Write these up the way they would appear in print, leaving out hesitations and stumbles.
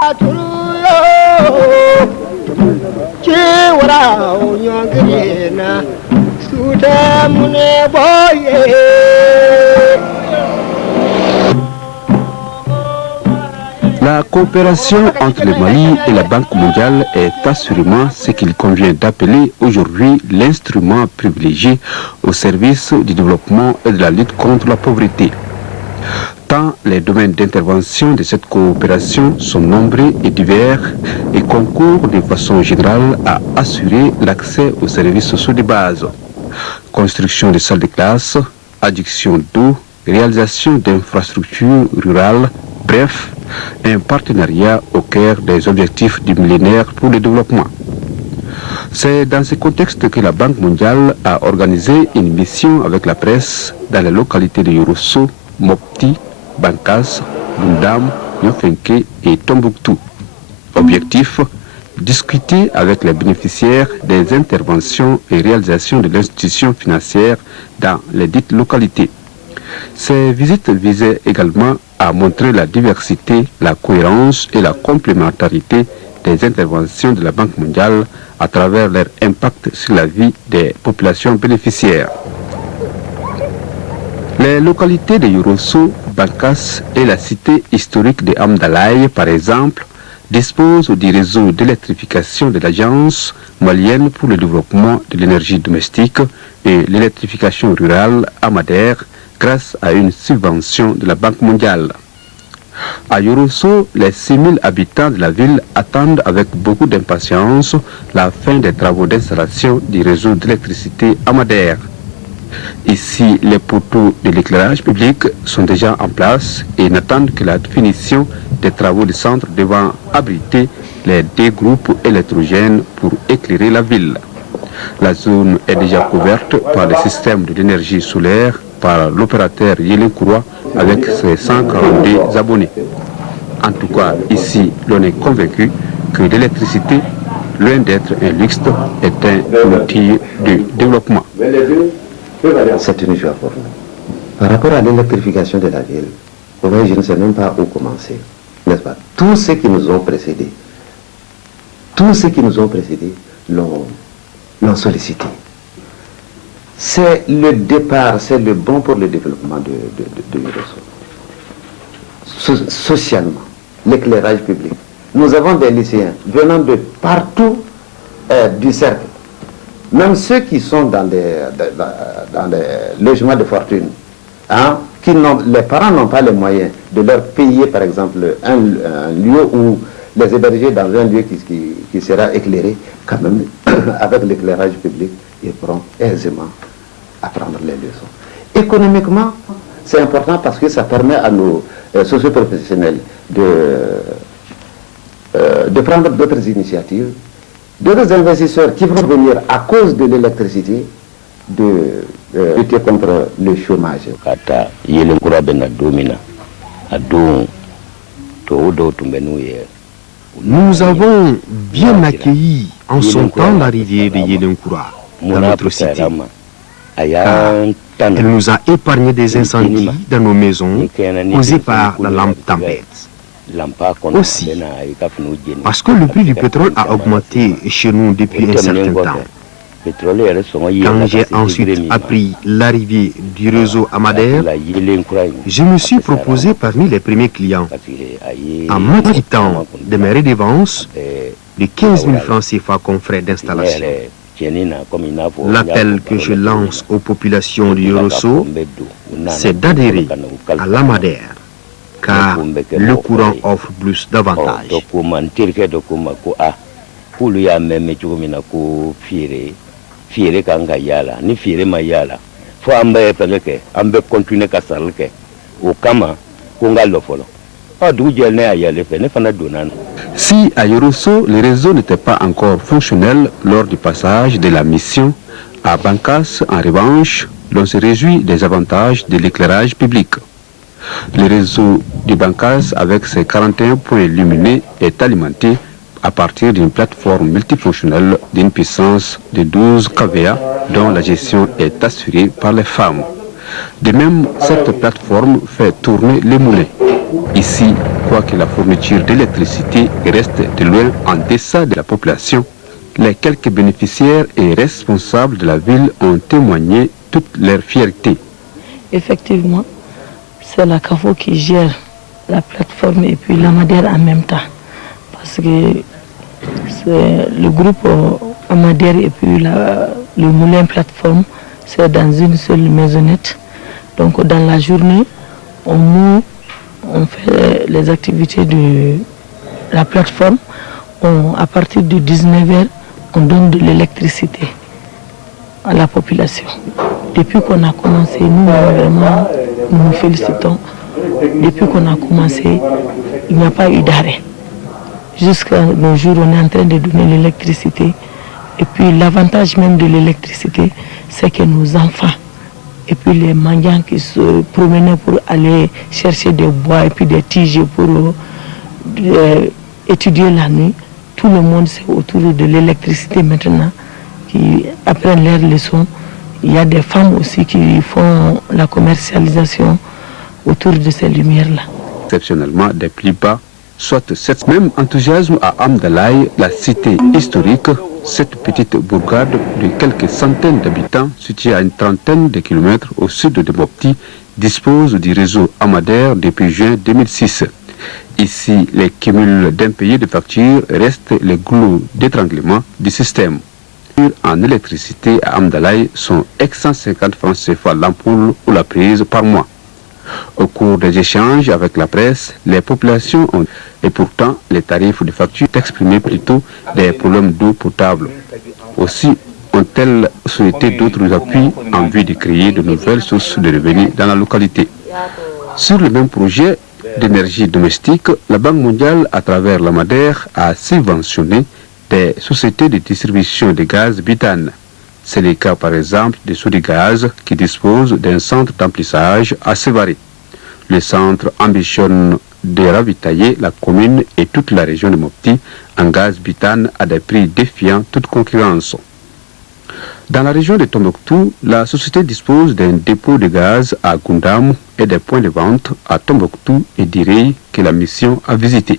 La coopération entre le Mali et la Banque mondiale est assurément ce qu'il convient d'appeler aujourd'hui l'instrument privilégié au service du développement et de la lutte contre la pauvreté. Tant les domaines d'intervention de cette coopération sont nombreux et divers et concourent de façon générale à assurer l'accès aux services sociaux de base. Construction de salles de classe, adduction d'eau, réalisation d'infrastructures rurales, bref, un partenariat au cœur des objectifs du millénaire pour le développement. C'est dans ce contexte que la Banque mondiale a organisé une mission avec la presse dans les localités de Yorosso, Mopti, Bankas, Bundam, Yofenke et Tombouctou. Objectif, discuter avec les bénéficiaires des interventions et réalisations de l'institution financière dans les dites localités. Ces visites visaient également à montrer la diversité, la cohérence et la complémentarité des interventions de la Banque mondiale à travers leur impact sur la vie des populations bénéficiaires. Les localités de Yorosso, Bankas et la cité historique de Amdalaï, par exemple, disposent du réseau d'électrification de l'Agence malienne pour le développement de l'énergie domestique et l'électrification rurale Amader grâce à une subvention de la Banque mondiale. À Yorosso, les 6000 habitants de la ville attendent avec beaucoup d'impatience la fin des travaux d'installation du réseau d'électricité Amader. Ici, les poteaux de l'éclairage public sont déjà en place et n'attendent que la finition des travaux du centre devant abriter les 2 groupes électrogènes pour éclairer la ville. La zone est déjà couverte par le système de l'énergie solaire par l'opérateur Yelenkoura avec ses 142 abonnés. En tout cas, ici, l'on est convaincu que l'électricité, loin d'être un luxe, est un outil de développement. C'est une joie pour nous. Par rapport à l'électrification de la ville, vous voyez, je ne sais même pas où commencer, n'est-ce pas? Tous ceux qui nous ont précédés, l'ont sollicité. C'est le départ, c'est le bon pour le développement de Yorosso. Socialement, l'éclairage public. Nous avons des lycéens venant de partout du cercle. Même ceux qui sont dans des logements de fortune, hein, les parents n'ont pas les moyens de leur payer, par exemple, un lieu où les héberger dans un lieu qui sera éclairé, quand même, avec l'éclairage public, ils pourront aisément apprendre les leçons. Économiquement, c'est important parce que ça permet à nos socioprofessionnels de prendre d'autres initiatives, d'autres investisseurs qui vont venir à cause de l'électricité de lutter contre le chômage. Nous avons bien accueilli en son temps l'arrivée de Yelenkoura dans notre cité. Elle nous a épargné des incendies dans nos maisons causés par la lampe tempête. Aussi, parce que le prix du pétrole a augmenté chez nous depuis un certain temps. Quand j'ai ensuite appris l'arrivée du réseau Amader, je me suis proposé parmi les premiers clients, en m'acquittant de mes redevances de 15 000 francs CFA comme frais d'installation. L'appel que je lance aux populations du Yorosso, c'est d'adhérer à l'Amader, car le courant offre plus d'avantages. Si à Yorosso, le réseau n'était pas encore fonctionnel lors du passage de la mission, à Bankas, en revanche, l'on se réjouit des avantages de l'éclairage public. Le réseau du Bankas, avec ses 41 points lumineux, est alimenté à partir d'une plateforme multifonctionnelle d'une puissance de 12 kVA dont la gestion est assurée par les femmes. De même, cette plateforme fait tourner les moulins. Ici, quoi que la fourniture d'électricité reste de loin en deçà de la population, les quelques bénéficiaires et responsables de la ville ont témoigné toute leur fierté. Effectivement, c'est la CAFO qui gère la plateforme et puis l'Amader en même temps. Parce que c'est le groupe Amader et puis le moulin plateforme, c'est dans une seule maisonnette. Donc dans la journée, on fait les activités de la plateforme. À partir de 19h, on donne de l'électricité à la population. Depuis qu'on a commencé, nous nous félicitons. Depuis qu'on a commencé, il n'y a pas eu d'arrêt. Jusqu'à nos jours, on est en train de donner l'électricité. Et puis l'avantage même de l'électricité, c'est que nos enfants, et puis les mendiants qui se promenaient pour aller chercher des bois et puis des tiges pour étudier la nuit, tout le monde c'est autour de l'électricité maintenant, qui apprennent leurs leçons. Il y a des femmes aussi qui font la commercialisation autour de ces lumières-là. Exceptionnellement des plus bas, soit cet même enthousiasme à Amdalaï, la cité historique, cette petite bourgade de quelques centaines d'habitants située à une trentaine de kilomètres au sud de Mopti, dispose du réseau Amader depuis juin 2006. Ici, les cumuls d'impayés de factures restent le goulot d'étranglement du système. En électricité à Amdalaï sont 150 francs CFA l'ampoule ou la prise par mois. Au cours des échanges avec la presse, les populations ont... Et pourtant, les tarifs de facture exprimaient plutôt des problèmes d'eau potable. Aussi ont-elles souhaité d'autres appuis en vue de créer de nouvelles sources de revenus dans la localité. Sur le même projet d'énergie domestique, la Banque mondiale, à travers l'Amader, a subventionné des sociétés de distribution de gaz butane. C'est le cas par exemple de Sodigaz qui dispose d'un centre d'emplissage à Sévaré. Le centre ambitionne de ravitailler la commune et toute la région de Mopti en gaz butane à des prix défiant toute concurrence. Dans la région de Tombouctou, la société dispose d'un dépôt de gaz à Goundam et des points de vente à Tombouctou et Direy que la mission a visité.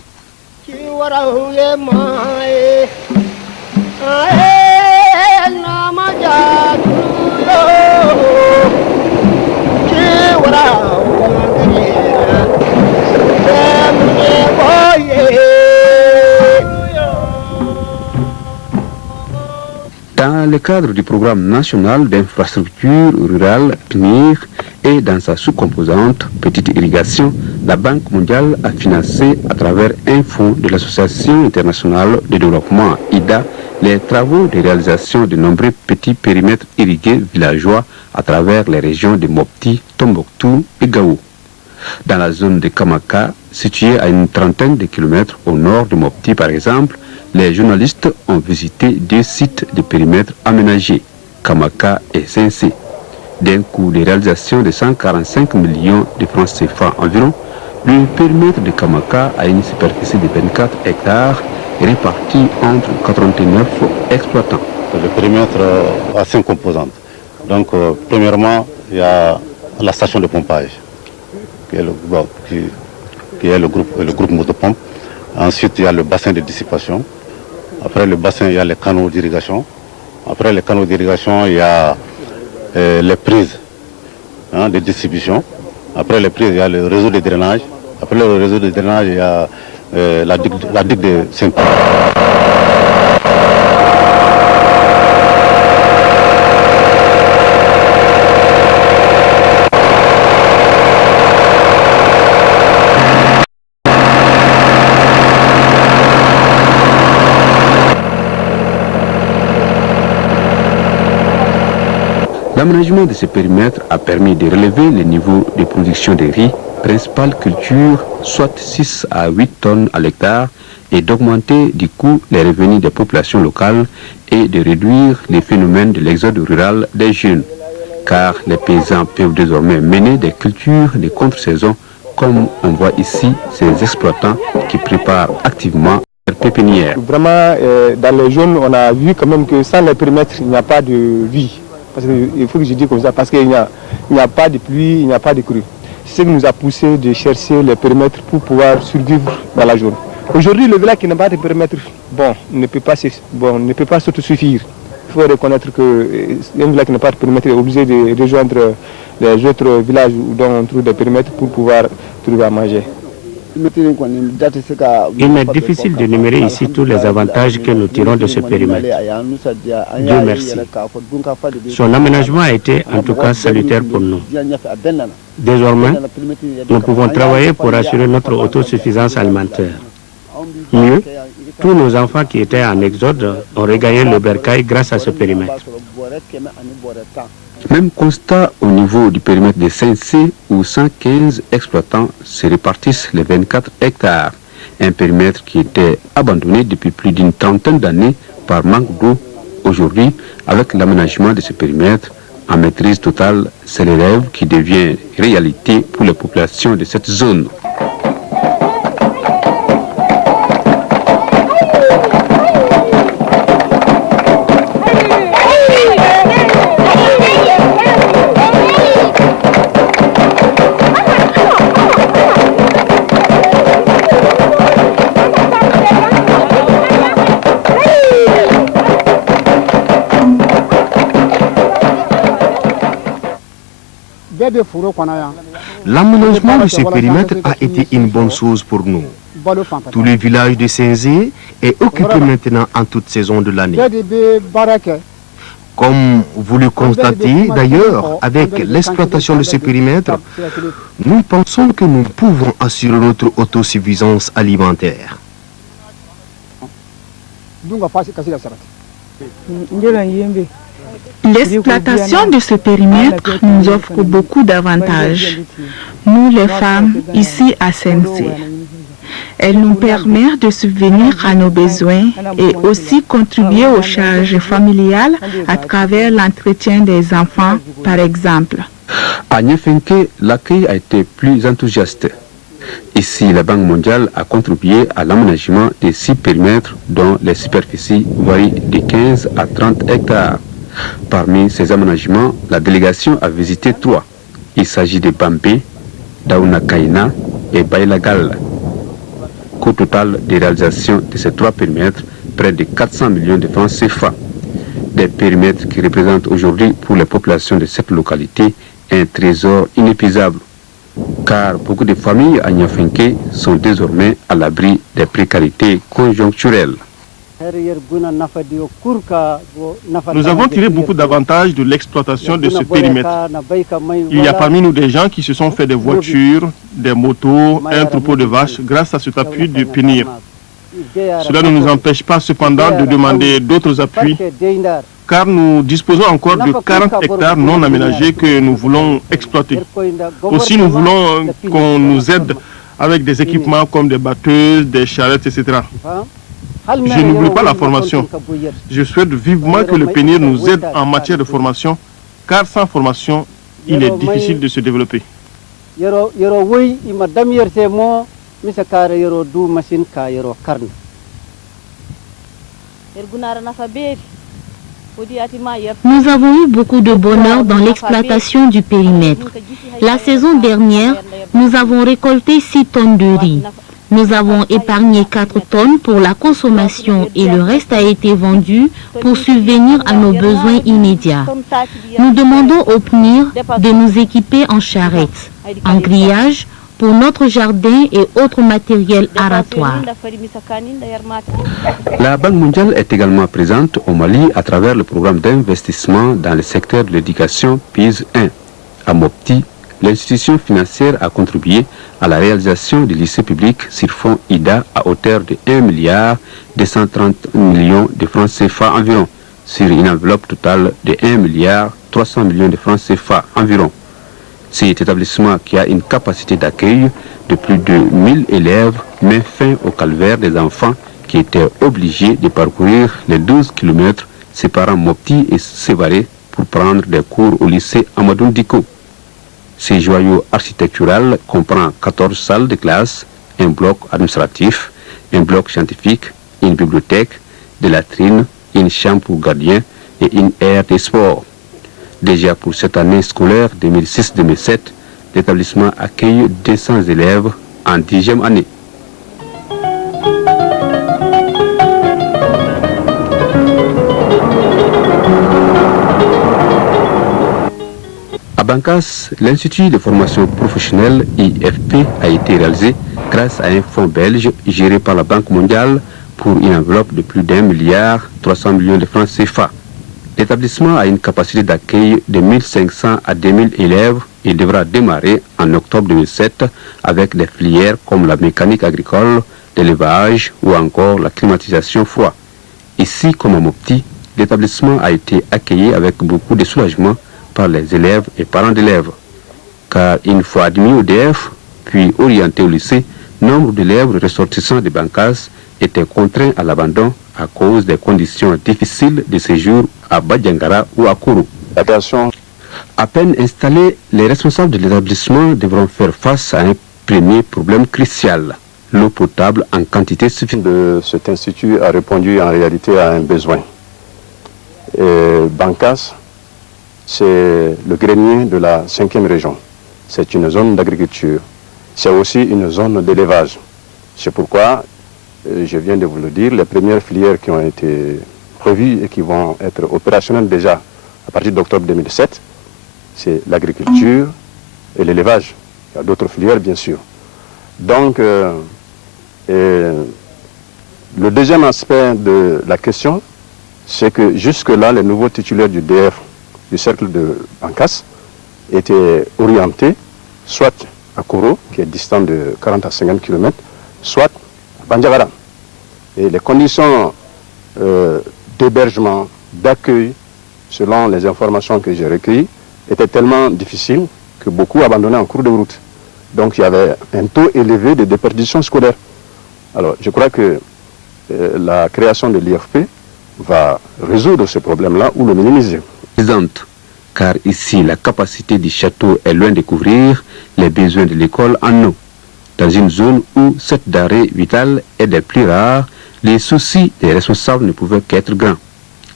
Dans le cadre du programme national d'infrastructure rurale PNIR et dans sa sous-composante petite irrigation, la Banque mondiale a financé à travers un fonds de l'Association internationale de développement IDA les travaux de réalisation de nombreux petits périmètres irrigués villageois à travers les régions de Mopti, Tombouctou et Gao. Dans la zone de Kamaka, située à une trentaine de kilomètres au nord de Mopti par exemple, les journalistes ont visité deux sites de périmètres aménagés, Kamaka et Sensé. D'un coût de réalisation de 145 millions de francs CFA environ, le périmètre de Kamaka a une superficie de 24 hectares répartis entre 89 exploitants. Le périmètre a 5 composantes. Donc, premièrement, il y a la station de pompage, qui est le groupe motopompe. Ensuite, il y a le bassin de dissipation. Après le bassin, il y a les canaux d'irrigation. Après les canaux d'irrigation, il y a les prises de distribution. Après les prises, il y a le réseau de drainage. Après le réseau de drainage, il y a la digue de Saint-Paul. L'aménagement de ce périmètre a permis de relever le niveau de production de riz, principale culture, soit 6 à 8 tonnes à l'hectare, et d'augmenter du coup les revenus des populations locales et de réduire les phénomènes de l'exode rural des jeunes. Car les paysans peuvent désormais mener des cultures de contre-saison, comme on voit ici ces exploitants qui préparent activement leur pépinière. Vraiment, dans les jeunes, on a vu quand même que sans les périmètres, il n'y a pas de vie. Parce qu'il faut que je dise comme ça, parce qu'il n'y a pas de pluie, il n'y a pas de crue. ce qui nous a poussé de chercher les périmètres pour pouvoir survivre dans la zone. Aujourd'hui, le village qui n'a pas de périmètre, ne peut pas s'autosuffire. Il faut reconnaître qu'un village qui n'a pas de périmètre est obligé de rejoindre les autres villages dont on trouve des périmètres pour pouvoir trouver à manger. Il m'est difficile de numérer ici tous les avantages que nous tirons de ce périmètre. Dieu merci. Son aménagement a été en tout cas salutaire pour nous. Désormais, nous pouvons travailler pour assurer notre autosuffisance alimentaire. Mieux, tous nos enfants qui étaient en exode ont regagné le bercail grâce à ce périmètre. Même constat au niveau du périmètre de Saint-C où 115 exploitants se répartissent les 24 hectares. Un périmètre qui était abandonné depuis plus d'une trentaine d'années par manque d'eau. Aujourd'hui, avec l'aménagement de ce périmètre en maîtrise totale, c'est le rêve qui devient réalité pour les populations de cette zone. L'aménagement de ce périmètre a été une bonne chose pour nous. Tout le village de Saint-Zé est occupé maintenant en toute saison de l'année. Comme vous le constatez d'ailleurs, avec l'exploitation de ce périmètre, nous pensons que nous pouvons assurer notre autosuffisance alimentaire. L'exploitation de ce périmètre nous offre beaucoup d'avantages, nous les femmes ici à Saint-Zé. Elle nous permet de subvenir à nos besoins et aussi contribuer aux charges familiales à travers l'entretien des enfants, par exemple. À Niafenke, l'accueil a été plus enthousiaste. Ici, la Banque mondiale a contribué à l'aménagement des 6 périmètres dont les superficies varient de 15 à 30 hectares. Parmi ces aménagements, la délégation a visité 3. Il s'agit de Bambé, Daounakaina et Bailagal. Qu'au total des réalisations de ces 3 périmètres, près de 400 millions de francs CFA. Des périmètres qui représentent aujourd'hui pour les populations de cette localité un trésor inépuisable. Car beaucoup de familles à Niafenke sont désormais à l'abri des précarités conjoncturelles. Nous avons tiré beaucoup d'avantages de l'exploitation de ce périmètre. Il y a parmi nous des gens qui se sont fait des voitures, des motos, un troupeau de vaches grâce à cet appui du PNIR. Cela ne nous empêche pas cependant de demander d'autres appuis, car nous disposons encore de 40 hectares non aménagés que nous voulons exploiter. Aussi, nous voulons qu'on nous aide avec des équipements comme des batteuses, des charrettes, etc. Je n'oublie pas la formation. Je souhaite vivement que le PNIR nous aide en matière de formation, car sans formation, il est difficile de se développer. Nous avons eu beaucoup de bonheur dans l'exploitation du périmètre. La saison dernière, nous avons récolté 6 tonnes de riz. Nous avons épargné 4 tonnes pour la consommation et le reste a été vendu pour subvenir à nos besoins immédiats. Nous demandons au PNIR de nous équiper en charrettes, en grillage, pour notre jardin et autres matériels aratoires. La Banque mondiale est également présente au Mali à travers le programme d'investissement dans le secteur de l'éducation PIS 1. À Mopti, l'institution financière a contribué à la réalisation du lycée public sur fonds IDA à hauteur de 1 milliard 230 millions de francs CFA environ, sur une enveloppe totale de 1 milliard 300 millions de francs CFA environ. Cet établissement qui a une capacité d'accueil de plus de 1000 élèves met fin au calvaire des enfants qui étaient obligés de parcourir les 12 km séparant Mopti et Sévaré pour prendre des cours au lycée Amadou Diko. Ce joyau architectural comprend 14 salles de classe, un bloc administratif, un bloc scientifique, une bibliothèque, des latrines, une chambre pour gardien et une aire de sport. Déjà pour cette année scolaire 2006-2007, L'établissement accueille 200 élèves en 10e année. À Bankas, l'Institut de formation professionnelle IFP a été réalisé grâce à un fonds belge géré par la Banque mondiale pour une enveloppe de plus d'1,3 milliard de francs CFA. L'établissement a une capacité d'accueil de 1500 à 2000 élèves et devra démarrer en octobre 2007 avec des filières comme la mécanique agricole, l'élevage ou encore la climatisation froid. Ici, comme à Mopti, l'établissement a été accueilli avec beaucoup de soulagement par les élèves et parents d'élèves. Car une fois admis au DF, puis orientés au lycée, nombre d'élèves ressortissants de Bankas étaient contraints à l'abandon à cause des conditions difficiles de séjour à Badjangara ou à Kourou. À peine installés, les responsables de l'établissement devront faire face à un premier problème crucial, l'eau potable en quantité suffisante. Cet institut a répondu en réalité à un besoin. Bankas, c'est le grenier de la 5e région. C'est une zone d'agriculture. C'est aussi une zone d'élevage. C'est pourquoi, je viens de vous le dire, les premières filières qui ont été prévues et qui vont être opérationnelles déjà à partir d'octobre 2007, c'est l'agriculture et l'élevage. Il y a d'autres filières, bien sûr. Donc, le deuxième aspect de la question, c'est que jusque-là, les nouveaux titulaires du DF, du cercle de Bankas, étaient orientés soit à Koro, qui est distant de 40 à 50 km, soit à Banjagara. Et les conditions d'hébergement, d'accueil, selon les informations que j'ai recueillies, étaient tellement difficiles que beaucoup abandonnaient en cours de route. Donc il y avait un taux élevé de déperdition scolaire. Alors je crois que la création de l'IFP va résoudre ce problème-là ou le minimiser. Car ici, la capacité du château est loin de couvrir les besoins de l'école en eau. Dans une zone où cette denrée vitale est des plus rares, les soucis des responsables ne pouvaient qu'être grands.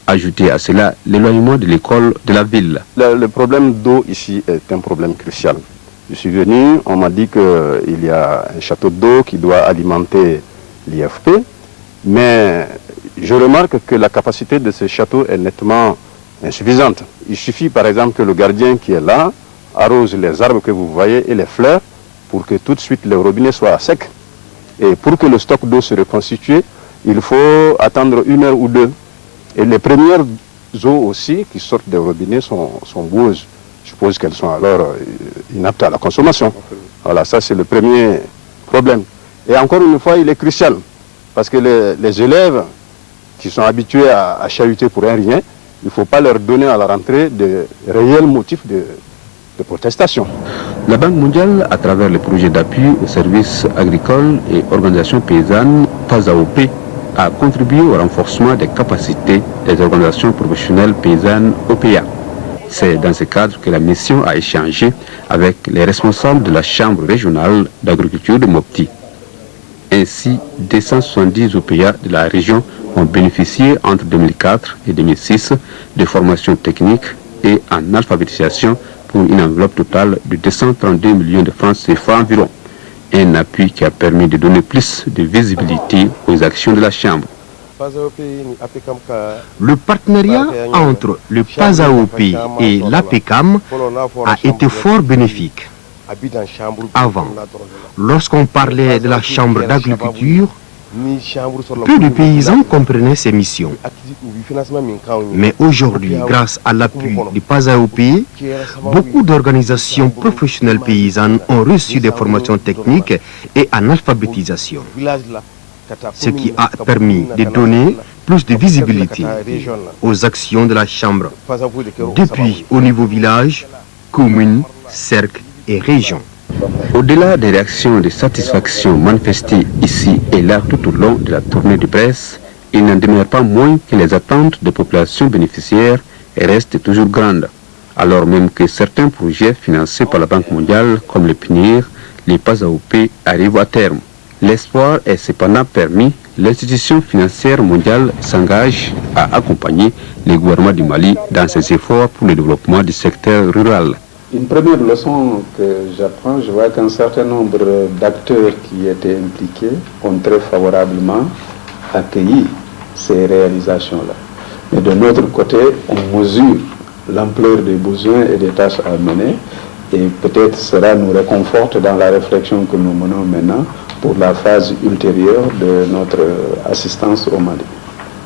Ajoutez à cela l'éloignement de l'école de la ville. Le problème d'eau ici est un problème crucial. Je suis venu, on m'a dit qu'il y a un château d'eau qui doit alimenter l'IFP, mais je remarque que la capacité de ce château est nettement insuffisante. Il suffit par exemple que le gardien qui est là arrose les arbres que vous voyez et les fleurs pour que tout de suite le robinet soit sec. Et pour que le stock d'eau se reconstitue, il faut attendre 1 heure ou 2. Et les premières eaux aussi qui sortent des robinets sont boueuses. Je suppose qu'elles sont alors inaptes à la consommation. Voilà, ça c'est le premier problème. Et encore une fois, il est crucial, parce que les élèves qui sont habitués à chahuter pour un rien, il ne faut pas leur donner à la rentrée de réels motifs de protestation. La Banque mondiale, à travers les projets d'appui aux services agricoles et organisations paysannes, PASAOP, a contribué au renforcement des capacités des organisations professionnelles paysannes OPA. C'est dans ce cadre que la mission a échangé avec les responsables de la Chambre régionale d'agriculture de Mopti. Ainsi, 270 OPA de la région ont bénéficié entre 2004 et 2006 de formations techniques et en alphabétisation pour une enveloppe totale de 232 millions de francs CFA environ. Un appui qui a permis de donner plus de visibilité aux actions de la Chambre. Le partenariat entre le PASAOP et l'APECAM a été fort bénéfique. Avant, lorsqu'on parlait de la Chambre d'agriculture, peu de paysans comprenaient ces missions. Mais aujourd'hui, grâce à l'appui du PASAOP, beaucoup d'organisations professionnelles paysannes ont reçu des formations techniques et en alphabétisation, ce qui a permis de donner plus de visibilité aux actions de la Chambre, depuis au niveau village, commune, cercle et région. Au-delà des réactions de satisfaction manifestées ici et là tout au long de la tournée de presse, il n'en demeure pas moins que les attentes des populations bénéficiaires restent toujours grandes, alors même que certains projets financés par la Banque mondiale, comme le PNIR, les PASAOP, arrivent à terme. L'espoir est cependant permis, l'institution financière mondiale s'engage à accompagner le gouvernement du Mali dans ses efforts pour le développement du secteur rural. Une première leçon que j'apprends, je vois qu'un certain nombre d'acteurs qui étaient impliqués ont très favorablement accueilli ces réalisations-là. Mais de notre côté, on mesure l'ampleur des besoins et des tâches à mener, et peut-être cela nous réconforte dans la réflexion que nous menons maintenant pour la phase ultérieure de notre assistance au Mali.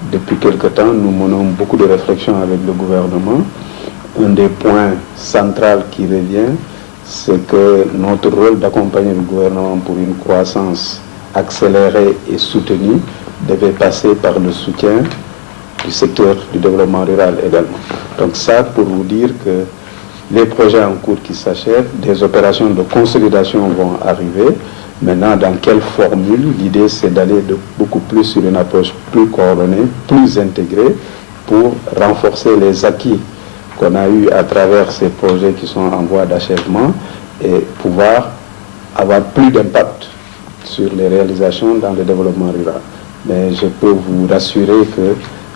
Depuis quelque temps, nous menons beaucoup de réflexions avec le gouvernement. Un des points centraux qui revient, c'est que notre rôle d'accompagner le gouvernement pour une croissance accélérée et soutenue devait passer par le soutien du secteur du développement rural également. Donc ça, pour vous dire que les projets en cours qui s'achèvent, des opérations de consolidation vont arriver. Maintenant, dans quelle formule? L'idée, c'est d'aller beaucoup plus sur une approche plus coordonnée, plus intégrée, pour renforcer les acquis qu'on a eus à travers ces projets qui sont en voie d'achèvement et pouvoir avoir plus d'impact sur les réalisations dans le développement rural. Mais je peux vous rassurer que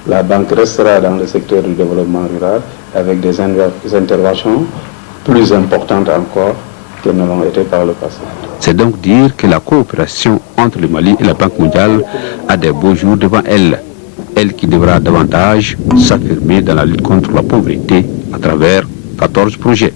la banque restera dans le secteur du développement rural avec des interventions plus importantes encore que ne l'ont été par le passé. C'est donc dire que la coopération entre le Mali et la Banque mondiale a des beaux jours devant elle. Elle qui devra davantage s'affirmer dans la lutte contre la pauvreté à travers 14 projets.